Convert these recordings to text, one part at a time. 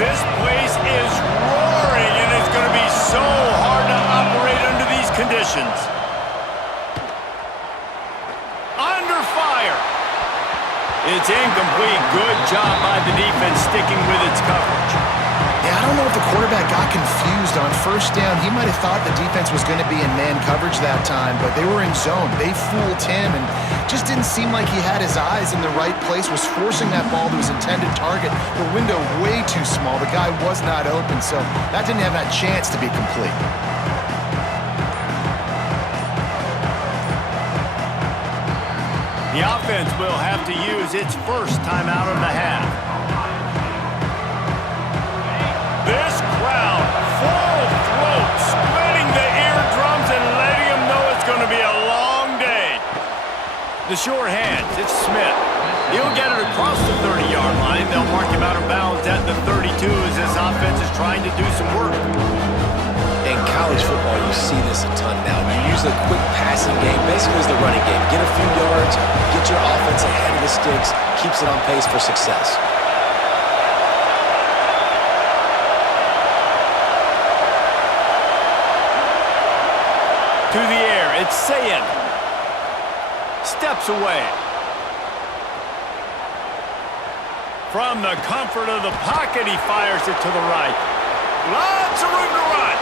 This place is roaring, and it's going to be so hard to operate under these conditions. Under fire. It's incomplete. Good job by the defense sticking with its coverage. Yeah, I don't know if the quarterback got confused on first down. He might have thought the defense was going to be in man coverage that time, but they were in zone. They fooled him and just didn't seem like he had his eyes in the right place, was forcing that ball to his intended target. The window way too small. The guy was not open, so that didn't have that chance to be complete. The offense will have to use its first timeout of the half. This crowd, full throat, splitting the eardrums and letting them know it's going to be a long day. The short hands, it's Smith. He'll get it across the 30-yard line. They'll mark him out of bounds at the 32 as this offense is trying to do some work. In college football, you see this a ton now. You use a quick passing game, basically as the running game. Get a few yards, get your offense ahead of the sticks, keeps it on pace for success. To the air, it's Sayin. Steps away. From the comfort of the pocket, he fires it to the right. Lots of room to run.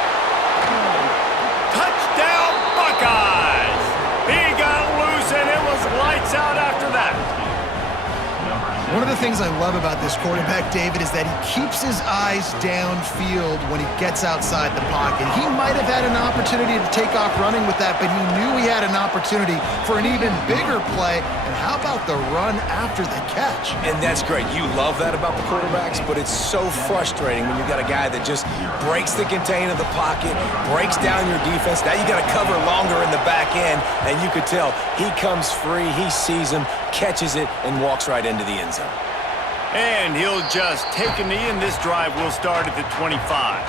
Touchdown, Buckeyes! He got loose, and it was lights out after that. One of the things I love about this quarterback, David, is that he keeps his eyes downfield when he gets outside the pocket. He might have had an opportunity to take off running with that, but he knew he had an opportunity for an even bigger play. And how about the run after the catch? And that's great. You love that about the quarterbacks, but it's so frustrating when you've got a guy that just breaks the contain of the pocket, breaks down your defense. Now you got to cover longer in the back end, and you could tell he comes free, he sees him, catches it, and walks right into the end zone. And he'll just take a knee, and this drive will start at the 25.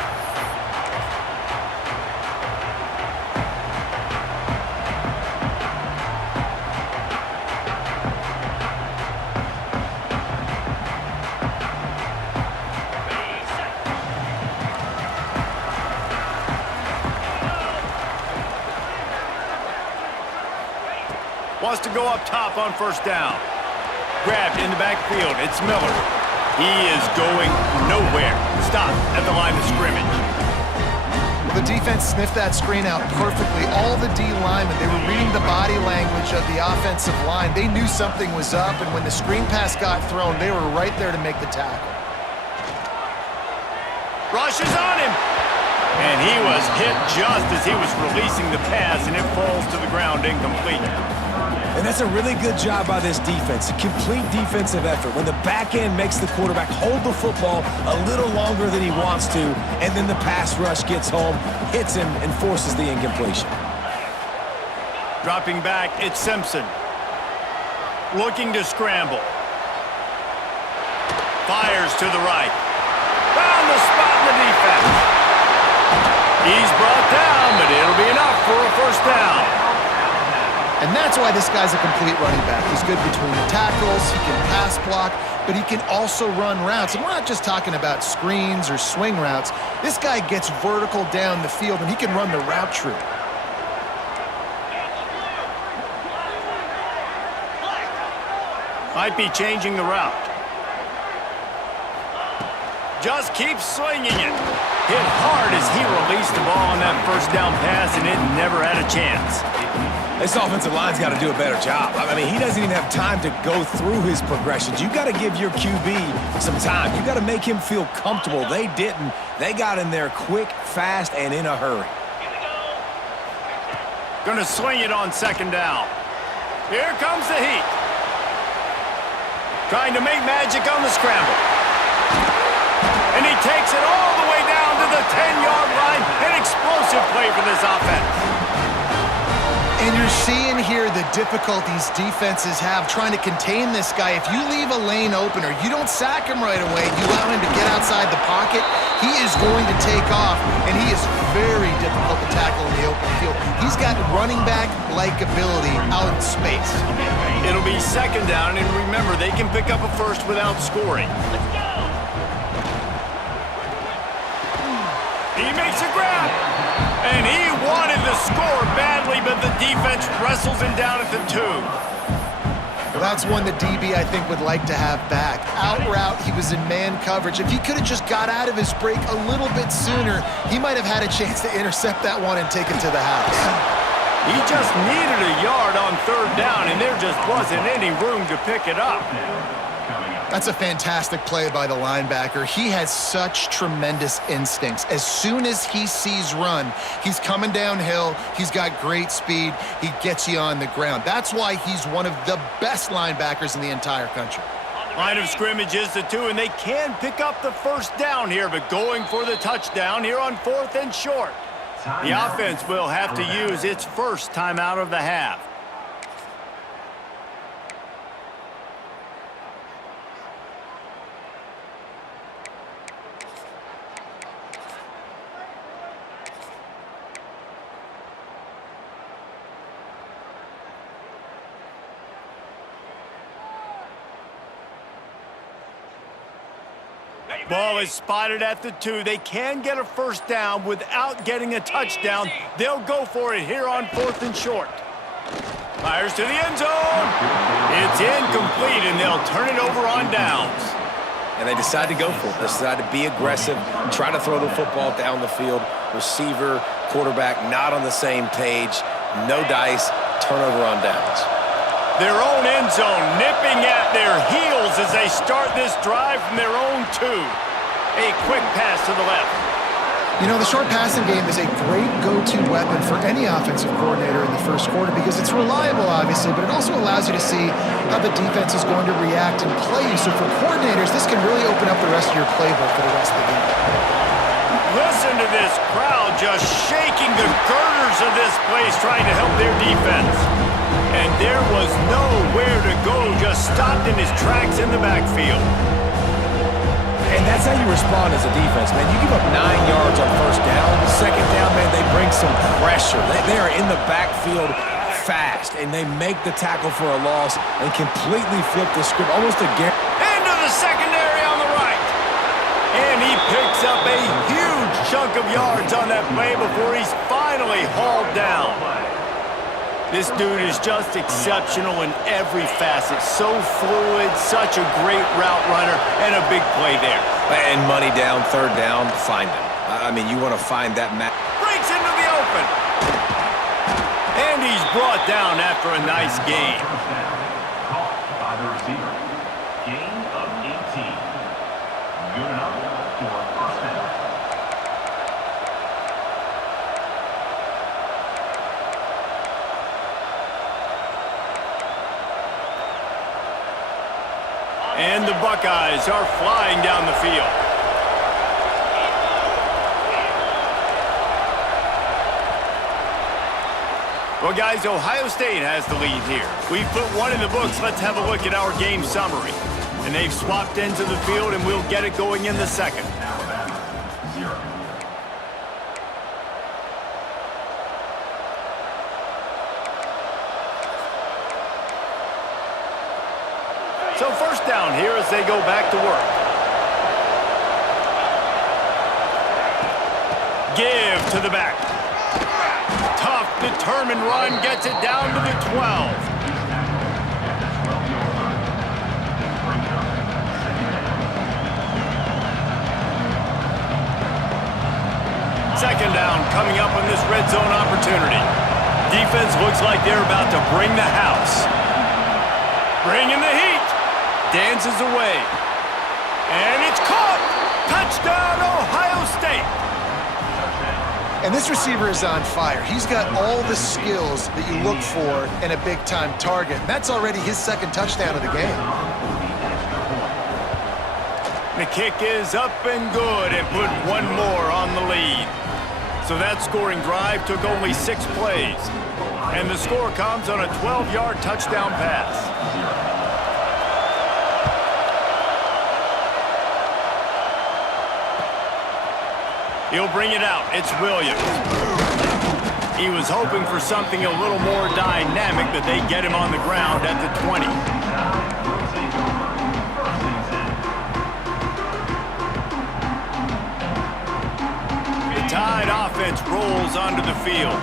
Wants to go up top on first down. Grabbed in the backfield. It's Miller. He is going nowhere. Stop at the line of scrimmage. The defense sniffed that screen out perfectly. All the D linemen, they were reading the body language of the offensive line. They knew something was up, and when the screen pass got thrown, they were right there to make the tackle. Rush is on him. And he was hit just as he was releasing the pass, and it falls to the ground incomplete. And that's a really good job by this defense, a complete defensive effort. When the back end makes the quarterback hold the football a little longer than he wants to, and then the pass rush gets home, hits him, and forces the incompletion. Dropping back, it's Simpson. Looking to scramble. Fires to the right. Found the spot in the defense. He's brought down, but it'll be enough for a first down. And that's why this guy's a complete running back. He's good between the tackles, he can pass block, but he can also run routes. And we're not just talking about screens or swing routes. This guy gets vertical down the field, and he can run the route tree. Might be changing the route. Just keeps swinging it. Hit hard as he released the ball on that first down pass, and it never had a chance. This offensive line's got to do a better job. I mean, he doesn't even have time to go through his progressions. You got to give your QB some time. You got to make him feel comfortable. They didn't. They got in there quick, fast, and in a hurry. Gonna swing it on second down. Here comes the heat. Trying to make magic on the scramble. And he takes it all the way down to the 10-yard line. An explosive play for this offense. And you're seeing here the difficulties defenses have trying to contain this guy. If you leave a lane open or you don't sack him right away, you allow him to get outside the pocket, he is going to take off, and he is very difficult to tackle in the open field. He's got running back-like ability out in space. It'll be second down, and remember, they can pick up a first without scoring. makes a grab. And he wanted the score badly, but the defense wrestles him down at the 2. Well, that's one the DB, I think, would like to have back. Out route, he was in man coverage. If he could have just got out of his break a little bit sooner, he might have had a chance to intercept that one and take it to the house. He just needed a yard on 3rd down, and there just wasn't any room to pick it up. That's a fantastic play by the linebacker. He has such tremendous instincts. As soon as he sees run, he's coming downhill. He's got great speed. He gets you on the ground. That's why he's one of the best linebackers in the entire country. Line of scrimmage is the 2, and they can pick up the 1st down here, but going for the touchdown here on 4th and short. The offense will have to use its first timeout of the half. Ball is spotted at the 2. They can get a 1st down without getting a touchdown. They'll go for it here on 4th and short. Fires to the end zone. It's incomplete, and they'll turn it over on downs. And they decide to go for it. They decide to be aggressive, try to throw the football down the field. Receiver, quarterback, not on the same page. No dice, turnover on downs. Their own end zone nipping at their heels as they start this drive from their own 2. A quick pass to the left. You know, the short passing game is a great go-to weapon for any offensive coordinator in the 1st quarter because it's reliable, obviously, but it also allows you to see how the defense is going to react and play you. So for coordinators, this can really open up the rest of your playbook for the rest of the game. Listen to this crowd just shaking the girders of this place trying to help their defense. And there was nowhere to go, just stopped in his tracks in the backfield. And that's how you respond as a defense, man. You give up 9 yards on 1st down. 2nd down, man, they bring some pressure. They are in the backfield fast, and they make the tackle for a loss and completely flip the script, almost a guarantee. Into the secondary on the right. And he picks up a huge chunk of yards on that play before he's finally hauled down. This dude is just exceptional in every facet. So fluid, such a great route runner, and a big play there. And money down, 3rd down, find him. I mean, you want to find that match. Breaks into the open. And he's brought down after a nice gain. Caught by the receiver. Gain of 18. Good enough for 1st down. And the Buckeyes are flying down the field. Well, guys, Ohio State has the lead here. We've put 1 in the books. Let's have a look at our game summary. And they've swapped into the field, and we'll get it going in the 2nd. Alabama, 0. So 1st down here as they go back to work. Give to the back. Tough, determined run gets it down to the 12. Second down coming up on this red zone opportunity. Defense looks like they're about to bring the house. Bringing the heat. Dances away. And it's caught! Touchdown, Ohio State! And this receiver is on fire. He's got all the skills that you look for in a big-time target. And that's already his 2nd touchdown of the game. The kick is up and good and put 1 more on the lead. So that scoring drive took only 6 plays. And the score comes on a 12-yard touchdown pass. He'll bring it out. It's Williams. He was hoping for something a little more dynamic, but they get him on the ground at the 20. The Tide offense rolls onto the field.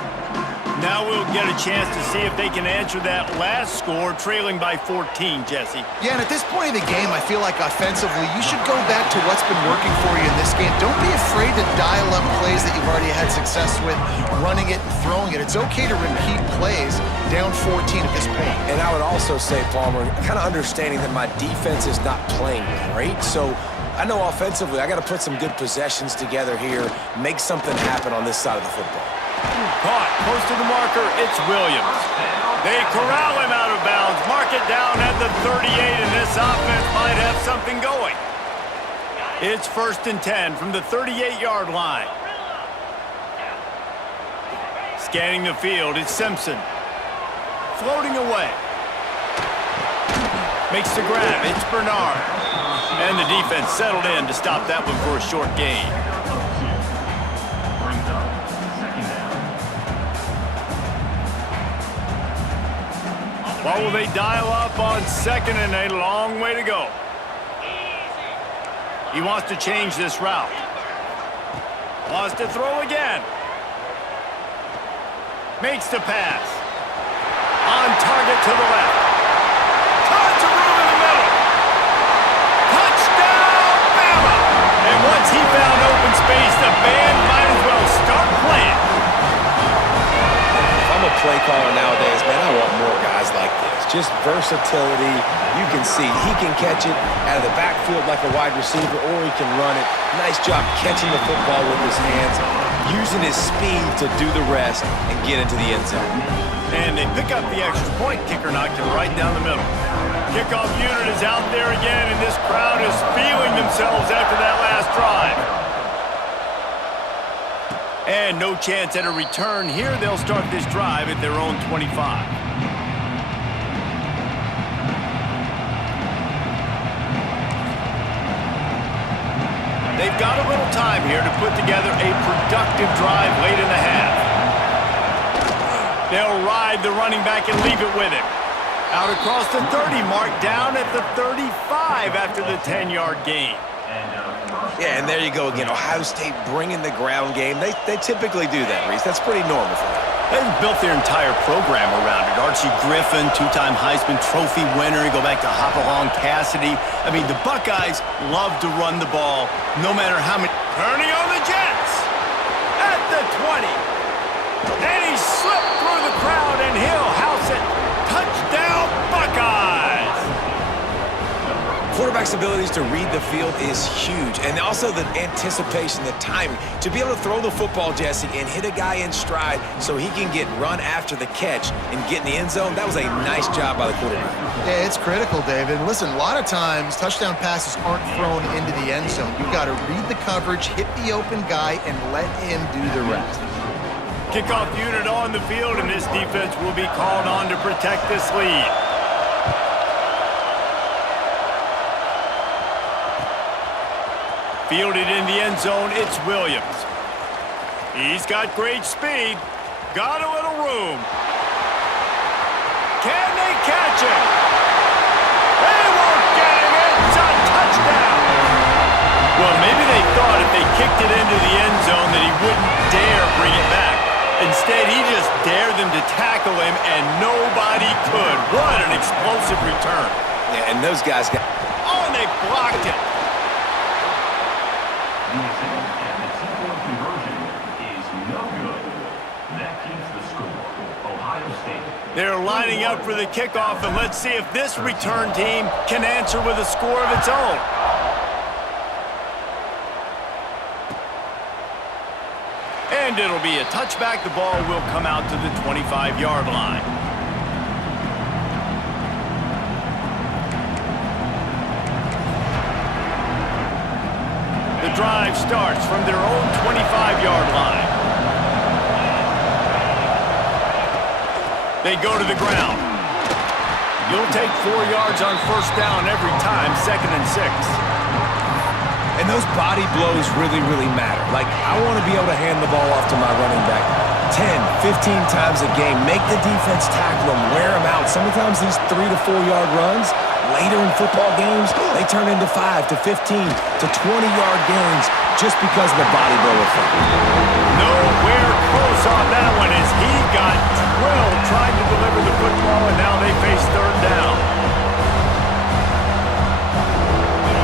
Now we'll get a chance to see if they can answer that last score, trailing by 14, Jesse. Yeah, and at this point of the game, I feel like offensively, you should go back to what's been working for you in this game. Don't be afraid to dial up plays that you've already had success with, running it and throwing it. It's okay to repeat plays down 14 at this point. And I would also say, Palmer, kind of understanding that my defense is not playing great, so I know offensively I got to put some good possessions together here, make something happen on this side of the football. Caught, close to the marker, it's Williams. They corral him out of bounds, mark it down at the 38, and this offense might have something going. It's 1st and 10 from the 38-yard line. Scanning the field, it's Simpson. Floating away. Makes the grab, it's Bernard. And the defense settled in to stop that one for a short gain. What will they dial up on 2nd and a long way to go? He wants to change this route. Wants to throw again. Makes the pass. On target to the left. Tons of room in the middle. Touchdown, Bama! And once he found open space, the band might as well start playing. I'm a play caller nowadays, man. I want more guys like this. Just versatility. You can see he can catch it out of the backfield like a wide receiver, or he can run it. Nice job catching the football with his hands, using his speed to do the rest and get into the end zone. And they pick up the extra point. Kicker knocked him right down the middle. Kickoff unit is out there again, and this crowd is feeling themselves after that last drive. And no chance at a return here. They'll start this drive at their own 25. They've got a little time here to put together a productive drive late in the half. They'll ride the running back and leave it with him. Out across the 30 mark, down at the 35 after the 10-yard gain. Yeah, and there you go again. Ohio State bringing the ground game. They typically do that, Reese. That's pretty normal for them. They've built their entire program around it. Archie Griffin, 2-time Heisman Trophy winner. You go back to Hopalong Cassidy. I mean, the Buckeyes love to run the ball, no matter how many. Turning on the Jets at the 20. And he slipped through the crowd, and he'll house it. Touchdown, Buckeyes! Quarterback's abilities to read the field is huge, and also the anticipation, the timing. To be able to throw the football, Jesse, and hit a guy in stride so he can get run after the catch and get in the end zone, that was a nice job by the quarterback. Yeah, it's critical, David. Listen, a lot of times touchdown passes aren't thrown into the end zone. You've got to read the coverage, hit the open guy, and let him do the rest. Kickoff unit on the field, and this defense will be called on to protect this lead. Fielded in the end zone, it's Williams. He's got great speed. Got a little room. Can they catch him? They won't get him. It's a touchdown. Well, maybe they thought if they kicked it into the end zone that he wouldn't dare bring it back. Instead, he just dared them to tackle him, and nobody could. What an explosive return. Yeah, and those guys got... Oh, and they blocked it. The attempt at the two-point conversion is no good. That keeps the score. Ohio State. They're lining up for the kickoff, and let's see if this return team can answer with a score of its own. And it'll be a touchback. The ball will come out to the 25-yard line. The drive starts from their own 25-yard line. They go to the ground. You'll take 4 yards on first down every time, 2nd and 6. And those body blows really, really matter. Like, I want to be able to hand the ball off to my running back 10, 15 times a game. Make the defense tackle them, wear them out. Sometimes these 3 to 4 yard runs, later in football games, they turn into 5 to 15 to 20-yard gains just because of the body blow effect. Nowhere close on that one as he got drilled trying to deliver the football, and now they face third down.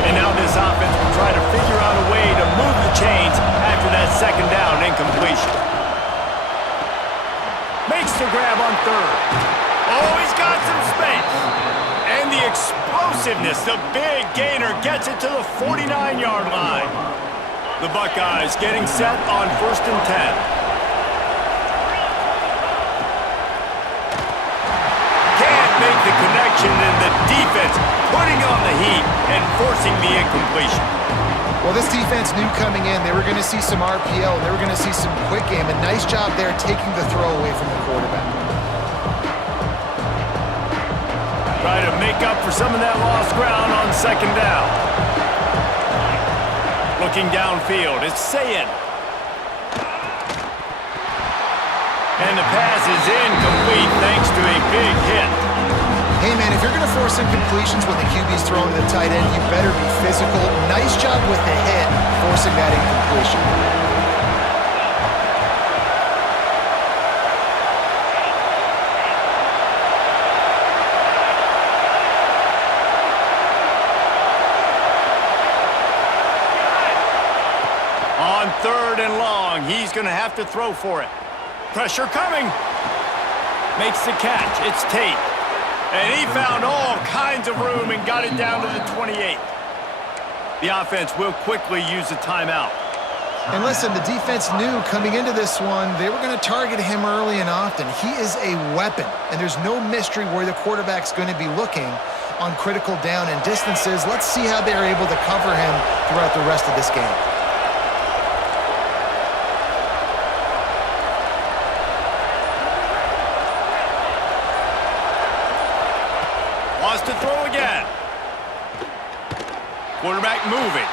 And now this offense will try to figure out a way to move the chains after that second down incompletion. Makes the grab on third. Oh, he's got some space. And the explosiveness, the big gainer gets it to the 49-yard line. The Buckeyes getting set on 1st and 10. Can't make the connection, and the defense putting on the heat and forcing the incompletion. Well, this defense knew coming in they were going to see some RPO, and they were going to see some quick game. A nice job there taking the throw away from the quarterback. Try to make up for some of that lost ground on second down. Looking downfield, it's Sayin. And the pass is incomplete thanks to a big hit. Hey, man, if you're going to force incompletions when the QB's throwing to the tight end, you better be physical. Nice job with the hit, forcing that incompletion. On 3rd and long, he's going to have to throw for it. Pressure coming. Makes the catch. It's Tate. And he found all kinds of room and got it down to the 28. The offense will quickly use a timeout. And listen, the defense knew coming into this one, they were going to target him early and often. He is a weapon, and there's no mystery where the quarterback's going to be looking on critical down and distances. Let's see how they're able to cover him throughout the rest of this game. To throw again. Quarterback moving.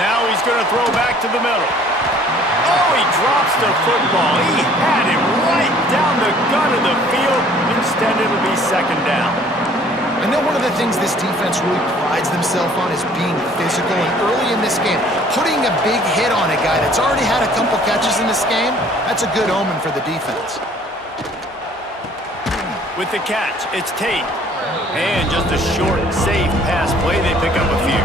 Now he's going to throw back to the middle. Oh, he drops the football. He had him right down the gut of the field. Instead, it'll be second down. I know one of the things this defense really prides themselves on is being physical, and early in this game, putting a big hit on a guy that's already had a couple catches in this game, that's a good omen for the defense. With the catch, it's Tate. And just a short, safe pass play, they pick up a few.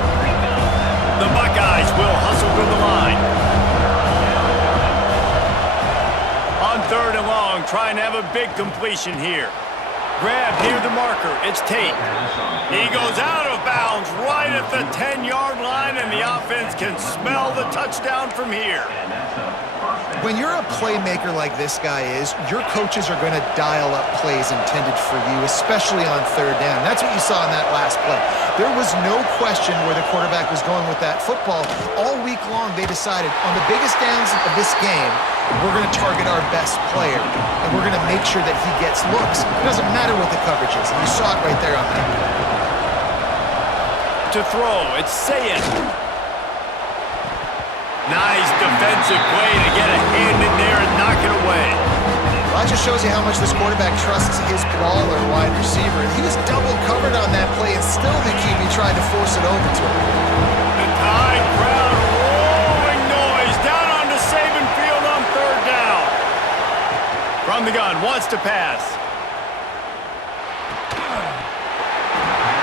The Buckeyes will hustle to the line. On 3rd and long, trying to have a big completion here. Grab near the marker, it's Tate. He goes out of bounds right at the 10-yard line, and the offense can smell the touchdown from here. When you're a playmaker like this guy is, your coaches are going to dial up plays intended for you, especially on 3rd down. That's what you saw in that last play. There was no question where the quarterback was going with that football. All week long, they decided on the biggest downs of this game, we're going to target our best player, and we're going to make sure that he gets looks. It doesn't matter what the coverage is, and you saw it right there on that play. To throw, it's Sayin. Nice defensive play to get a hand in there and knock it away. Well, that just shows you how much this quarterback trusts his ball or wide receiver. He was double covered on that play, and still the QB tried to force it over to him. The Tide crowd rolling noise down onto Saban Field on 3rd down. From the gun, wants to pass.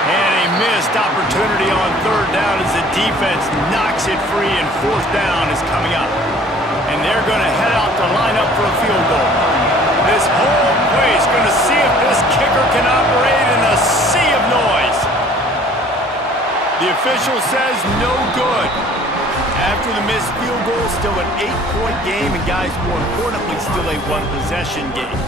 And a missed opportunity on 3rd down as the defense knocks it free, and 4th down is coming up. And they're going to head out to line up for a field goal. This whole place going to see if this kicker can operate in a sea of noise. The official says no good. After the missed field goal, still an 8-point game, and guys, more importantly, still a 1-possession game.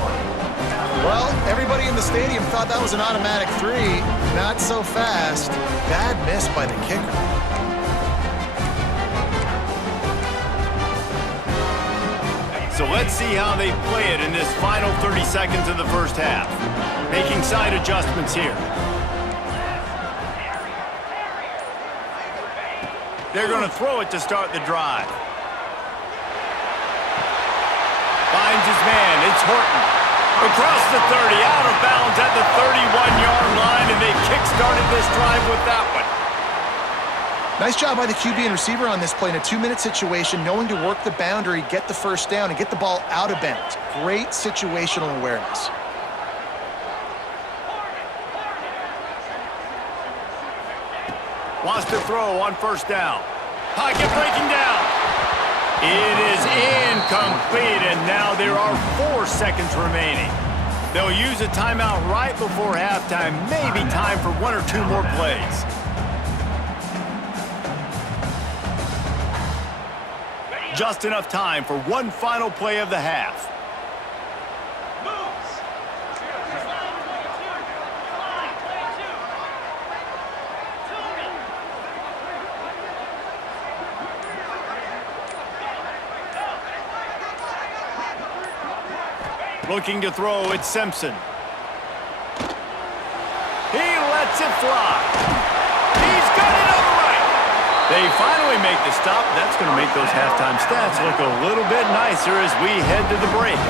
Well, everybody in the stadium thought that was an automatic 3. Not so fast. Bad miss by the kicker. So let's see how they play it in this final 30 seconds of the first half. Making side adjustments here. They're going to throw it to start the drive. Finds his man. It's Horton. Across the 30, out of bounds at the 31-yard line, and they kick-started this drive with that one. Nice job by the QB and receiver on this play in a 2-minute situation, knowing to work the boundary, get the first down, and get the ball out of bounds. Great situational awareness. Wants to throw on first down. Pocket breaking down. It is incomplete, and now there are 4 seconds remaining. They'll use a timeout right before halftime. Maybe time for 1 or 2 more plays. Just enough time for one final play of the half. Looking to throw, it's Simpson. He lets it fly. He's got it on the right. They finally make the stop. That's going to make those halftime stats look a little bit nicer as we head to the break.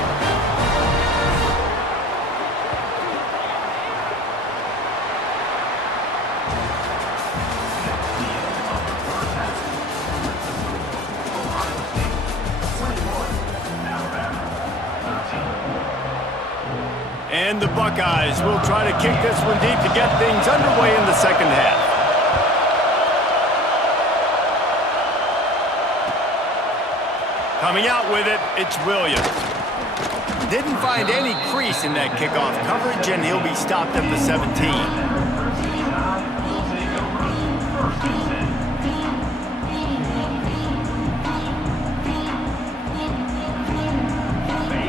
And the Buckeyes will try to kick this one deep to get things underway in the second half. Coming out with it, it's Williams. Didn't find any crease in that kickoff coverage, and he'll be stopped at the 17.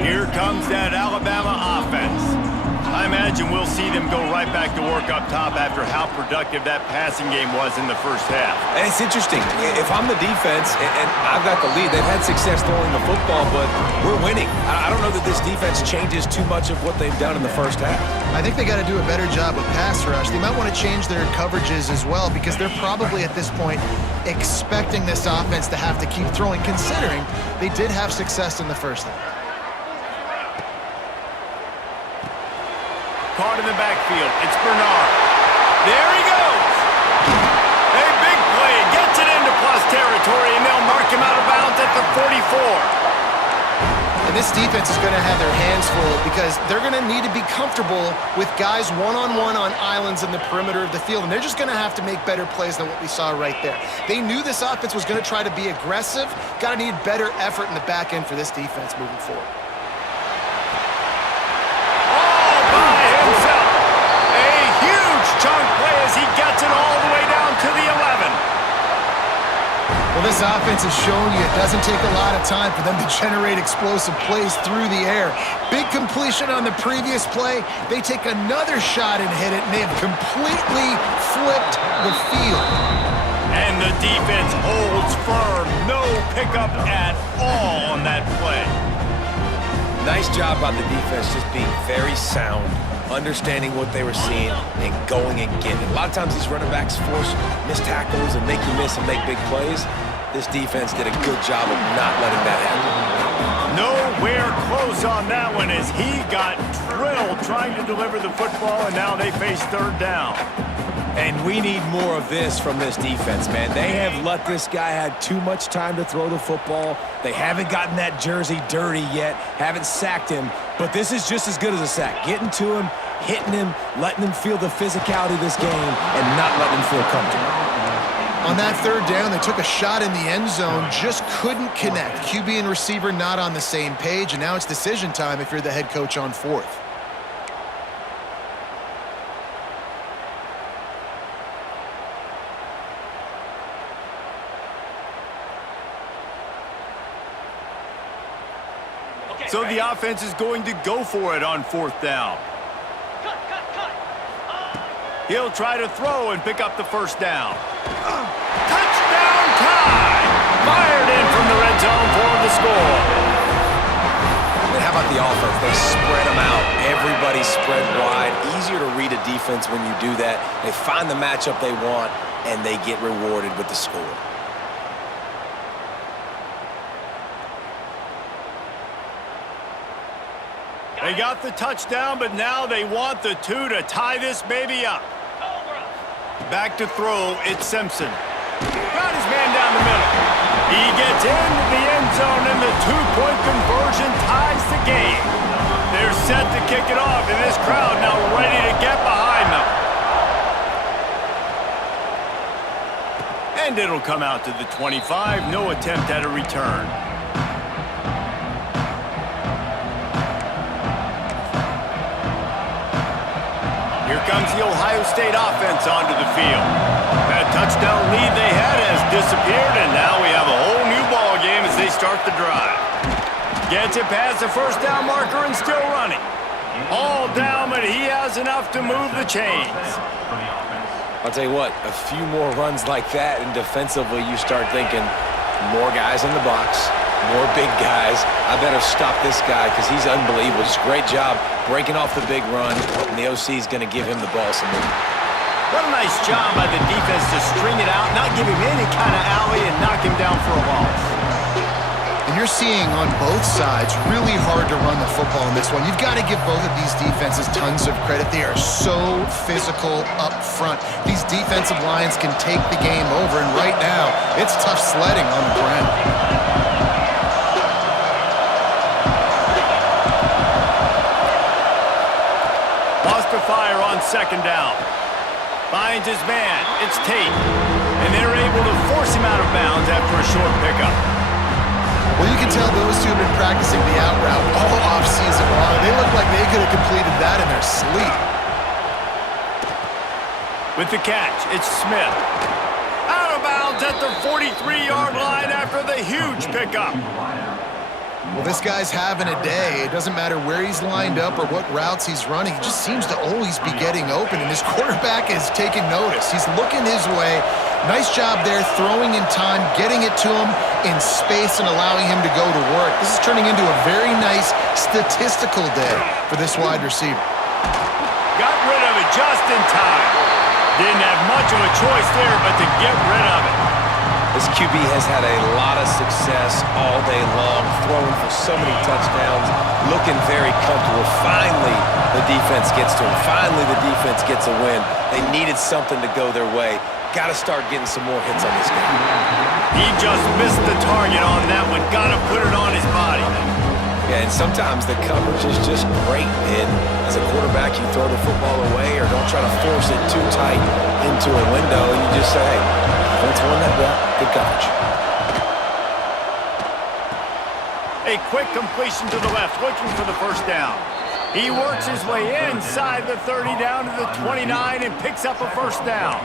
Here comes that Alabama offense. I imagine we'll see them go right back to work up top after how productive that passing game was in the first half. And it's interesting. If I'm the defense and I've got the lead, they've had success throwing the football, but we're winning. I don't know that this defense changes too much of what they've done in the first half. I think they got to do a better job with pass rush. They might want to change their coverages as well because they're probably at this point expecting this offense to have to keep throwing, considering they did have success in the first half. Caught in the backfield. It's Bernard. There he goes. A big play. Gets it into plus territory, and they'll mark him out of bounds at the 44. And this defense is going to have their hands full because they're going to need to be comfortable with guys one-on-one on islands in the perimeter of the field, and they're just going to have to make better plays than what we saw right there. They knew this offense was going to try to be aggressive. Got to need better effort in the back end for this defense moving forward. Chunk play as he gets it all the way down to the 11. Well, this offense has shown you it doesn't take a lot of time for them to generate explosive plays through the air. Big completion on the previous play. They take another shot and hit it, and they have completely flipped the field. And the defense holds firm. No pickup at all on that play. Nice job by the defense just being very sound, understanding what they were seeing and going and getting it. A lot of times these running backs force missed tackles and make you miss and make big plays. This defense did a good job of not letting that happen. Nowhere close on that one as he got drilled trying to deliver the football, and now they face third down. And we need more of this from this defense, man. They have let this guy have too much time to throw the football. They haven't gotten that jersey dirty yet, haven't sacked him, but this is just as good as a sack. Getting to him, hitting him, letting him feel the physicality of this game, and not letting him feel comfortable. On that third down, they took a shot in the end zone, just couldn't connect. QB and receiver not on the same page, and now it's decision time if you're the head coach on fourth. So the offense is going to go for it on fourth down. He'll try to throw and pick up the first down. Touchdown time! Fired in from the red zone for the score. And how about the offense? They spread them out. Everybody spread wide. Easier to read a defense when you do that. They find the matchup they want, and they get rewarded with the score. They got the touchdown, but now they want the 2 to tie this baby up. Back to throw, it's Simpson. Got his man down the middle. He gets into the end zone, and the two-point conversion ties the game. They're set to kick it off, and this crowd now ready to get behind them. And it'll come out to the 25. No attempt at a return. Here comes the Ohio State offense onto the field. That touchdown lead they had has disappeared, and now we have a whole new ball game as they start the drive. Gets it past the first down marker and still running. All down, but he has enough to move the chains. I'll tell you what, a few more runs like that, and defensively you start thinking more guys in the box, more big guys. I better stop this guy because he's unbelievable. Just great job breaking off the big run, and the OC is going to give him the ball some more. What a nice job by the defense to string it out, not give him any kind of alley, and knock him down for a loss. And you're seeing on both sides really hard to run the football in this one. You've got to give both of these defenses tons of credit. They are so physical up front. These defensive lines can take the game over, and right now, it's tough sledding on the ground. Lost a fire on second down. Finds his man. It's Tate. And they're able to force him out of bounds after a short pickup. Well, you can tell those two have been practicing the out route all offseason long. They look like they could have completed that in their sleep. With the catch, it's Smith. Out of bounds at the 43-yard line after the huge pickup. Well, this guy's having a day. It doesn't matter where he's lined up or what routes he's running. He just seems to always be getting open, and his quarterback is taking notice. He's looking his way. Nice job there, throwing in time, getting it to him in space and allowing him to go to work. This is turning into a very nice statistical day for this wide receiver. Got rid of it just in time. Didn't have much of a choice there but to get rid of it. This QB has had a lot of success all day long, throwing for so many touchdowns, looking very comfortable. Finally, the defense gets to him. Finally, the defense gets a win. They needed something to go their way. Got to start getting some more hits on this guy. He just missed the target on that one. Got to put it on his body. Yeah, and sometimes the coverage is just great. And as a quarterback, you throw the football away or don't try to force it too tight into a window, and you just say, hey, defense won that bet. Good coverage. A quick completion to the left, looking for the first down. He works his way inside the 30 down to the 29 and picks up a first down.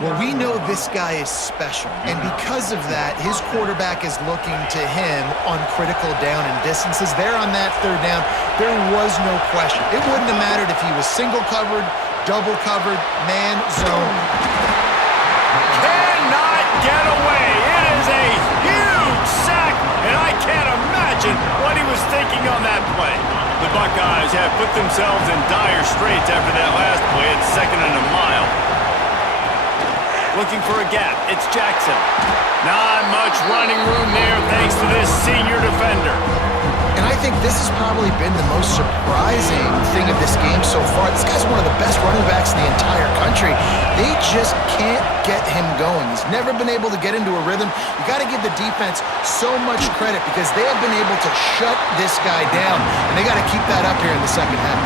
Well, we know this guy is special, and because of that, his quarterback is looking to him on critical down and distances. There on that third down, there was no question. It wouldn't have mattered if he was single covered, double covered, man, zone. Cannot get away. It is a huge sack, and I can't imagine what he was thinking on that play. The Buckeyes have put themselves in dire straits after that last play. It's second and a mile. Looking for a gap. It's Jackson. Not much running room there thanks to this senior defender. And I think this has probably been the most surprising thing of this game so far. This guy's one of the best running backs in the entire country. They just can't get him going. He's never been able to get into a rhythm. You got to give the defense so much credit because they have been able to shut this guy down, and they got to keep that up here in the second half.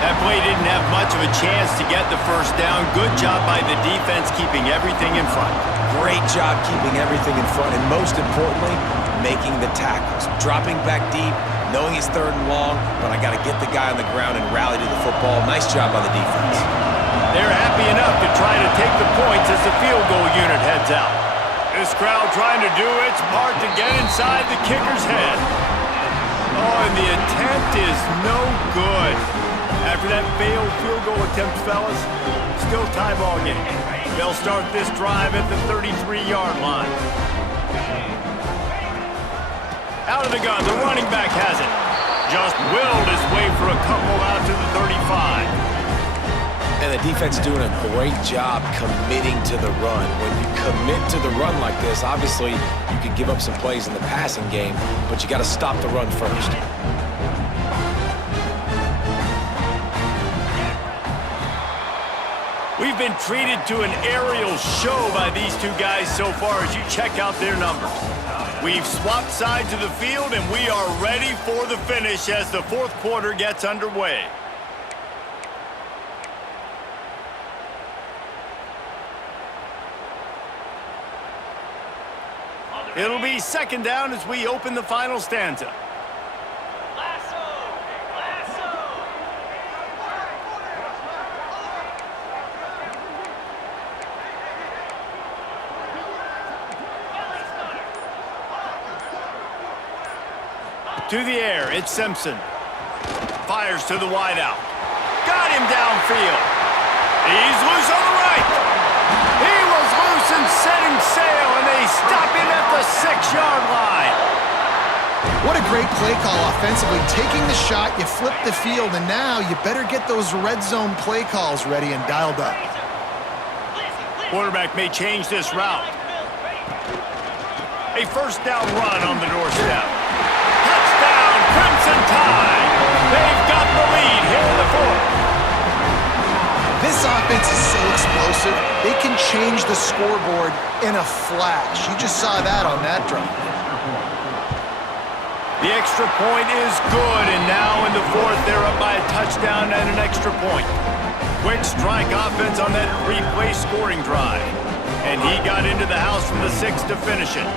That play didn't have much of a chance to get the first down. Good job by the defense keeping everything in front. Great job keeping everything in front, and most importantly, making the tackles. Dropping back deep, knowing it's third and long, but I got to get the guy on the ground and rally to the football. Nice job by the defense. They're happy enough to try to take the points as the field goal unit heads out. This crowd trying to do its part to get inside the kicker's head. Oh, and the attempt is no good. After that failed field goal attempt, fellas, still tie ball game. They'll start this drive at the 33-yard line. Out of the gun, the running back has it. Just willed his way for a couple out to the 35. And the defense doing a great job committing to the run. When you commit to the run like this, obviously you can give up some plays in the passing game, but you got to stop the run first. We've been treated to an aerial show by these two guys so far as you check out their numbers. We've swapped sides of the field, and we are ready for the finish as the fourth quarter gets underway. It'll be second down as we open the final stanza. To the air, it's Simpson. Fires to the wideout. Got him downfield. He's loose on the right. He was loose and setting sail, and they stop him at the 6-yard line. What a great play call offensively. Taking the shot, you flip the field, and now you better get those red zone play calls ready and dialed up. Quarterback may change this route. A first down run on the doorstep. Touchdown, Crimson Tide. They've got the lead here in the fourth. This offense is so explosive, they can change the scoreboard in a flash. You just saw that on that drive. The extra point is good, and now in the fourth, they're up by a touchdown and an extra point. Quick strike offense on that 3-play scoring drive. And he got into the house from the 6 to finish it.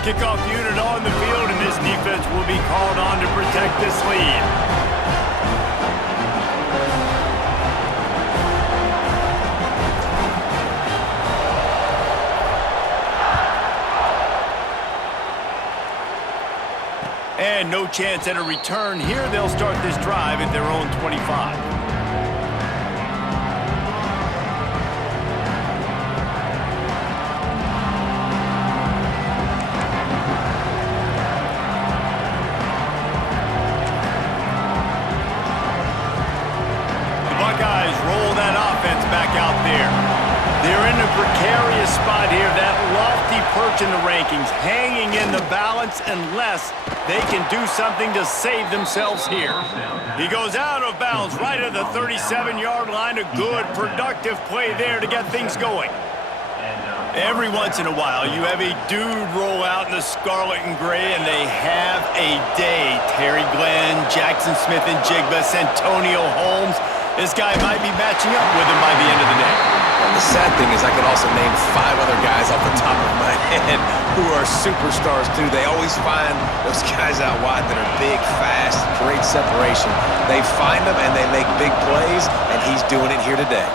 Kickoff unit on the field, and this defense will be called on to protect this lead. And no chance at a return here. They'll start this drive at their own 25. Precarious spot here, that lofty perch in the rankings, hanging in the balance unless they can do something to save themselves here. He goes out of bounds right at the 37-yard line. A good, productive play there to get things going. Every once in a while, you have a dude roll out in the scarlet and gray, and they have a day. Terry Glenn, Jackson Smith and Jigba, Santonio Holmes. This guy might be matching up with him by the end of the day. Well, the sad thing is I could also name 5 other guys off the top of my head who are superstars too. They always find those guys out wide that are big, fast, great separation. They find them and they make big plays, and he's doing it here today.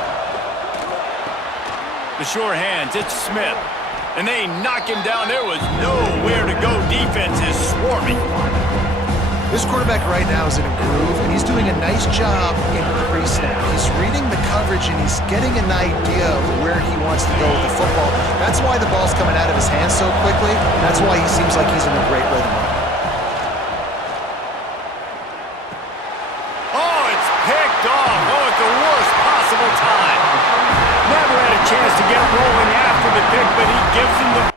The sure hands, it's Smith. And they knock him down. There was nowhere to go. Defense is swarming. This quarterback right now is in a groove, and he's doing a nice job in pre-snap. He's reading the coverage, and he's getting an idea of where he wants to go with the football. That's why the ball's coming out of his hands so quickly. That's why he seems like he's in a great rhythm. Oh, it's picked off. Oh, at the worst possible time. Never had a chance to get rolling after the pick, but he gives him the